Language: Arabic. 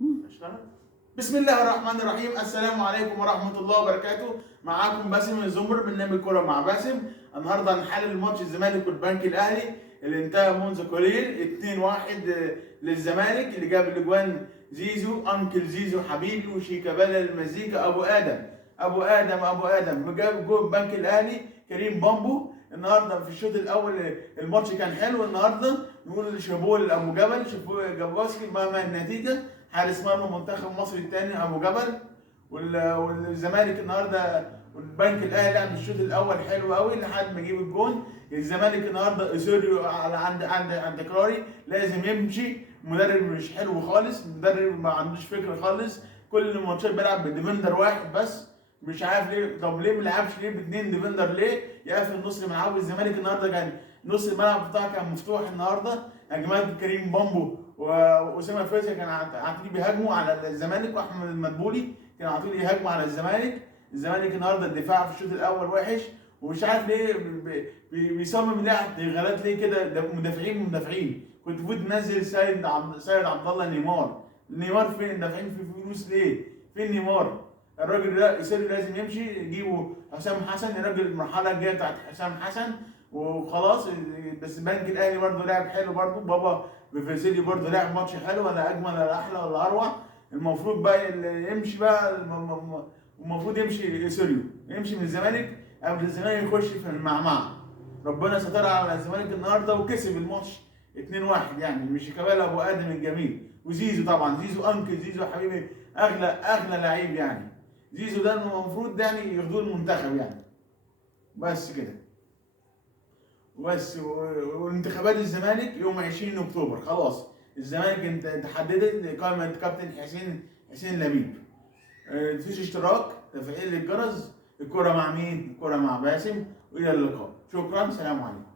اشتغل. بسم الله الرحمن الرحيم، السلام عليكم ورحمة الله وبركاته. معاكم باسم الزمر، برنامج كورة مع باسم. النهارده هنحلل ماتش الزمالك والبنك الأهلي اللي انتهى منذ قليل 2-1 للزمالك، اللي جاب الاجوان زيزو، انكل زيزو حبيبي وشيكابالا المزيكا ابو ادم جاب جول البنك الاهلي كريم بامبو. النهارده في الشوط الاول الماتش كان حلو. النهارده نقول شابوه لابو جبل، شابوه جابوسكي مهما النتيجه. حارس مرمى منتخب مصر الثاني ابو جبل. والزمالك النهارده والبنك الاهلي لعب الشوط الاول حلو قوي لحد ما يجيب الجون. الزمالك النهارده اسوريو على عند كراري لازم يمشي. مدرب مش حلو خالص، مدرب ما عندوش فكره خالص. كل الماتشات بيلعب بديفندر واحد بس، مش عارف ليه. طب ليه ما لعبش ليه باثنين ديفندر؟ ليه يقفل نص الملعب؟ الزمالك النهارده كان نص الملعب بتاعه كان مفتوح النهارده. هجمات كريم بامبو واسامه فيصل كانوا عاطلين بيهاجموا على الزمالك، واحمد المدبولي كانوا عاطلين يهاجموا على الزمالك. الزمالك النهارده الدفاع في الشوط الاول وحش، ومش عارف ليه بيصمم يلعب غلط ليه كده. ده مدافعين كنت المفروض تنزل سيد عبد الله نيمار فين؟ دافعين في فلوس ليه؟ فين نيمار؟ الراجل ده يصير لازم يمشي. يجيبوا حسام حسن، الراجل المرحله الجايه بتاعت حسام حسن وخلاص. بس البنك الاهلي برده لعب حلو برده. بابا بفاسيلي برده لعب ماتش حلو، ولا اجمل ولا احلى ولا اروع. المفروض بقى اللي يمشي بقى المفروض يمشي سوريو، يمشي من الزمالك قبل الزمالك يخش في المعمعة. ربنا ستر على الزمالك النهارده وكسب الماتش 2-1. يعني مش كمال ابو ادم الجميل وزيزو، طبعا زيزو انكل زيزو حبيبي، اغلى لعيب يعني. زيزو ده المفروض يعني ياخدوه المنتخب يعني. بس كده بس. وانتخابات الزمالك يوم 20 اكتوبر خلاص. الزمالك انت حددت قائمه كابتن حسين لبيب. مفيش اشتراك، تفعيل الجرس. الكرة مع مين؟ الكرة مع باسم. والى اللقاء، شكرا، سلام عليكم.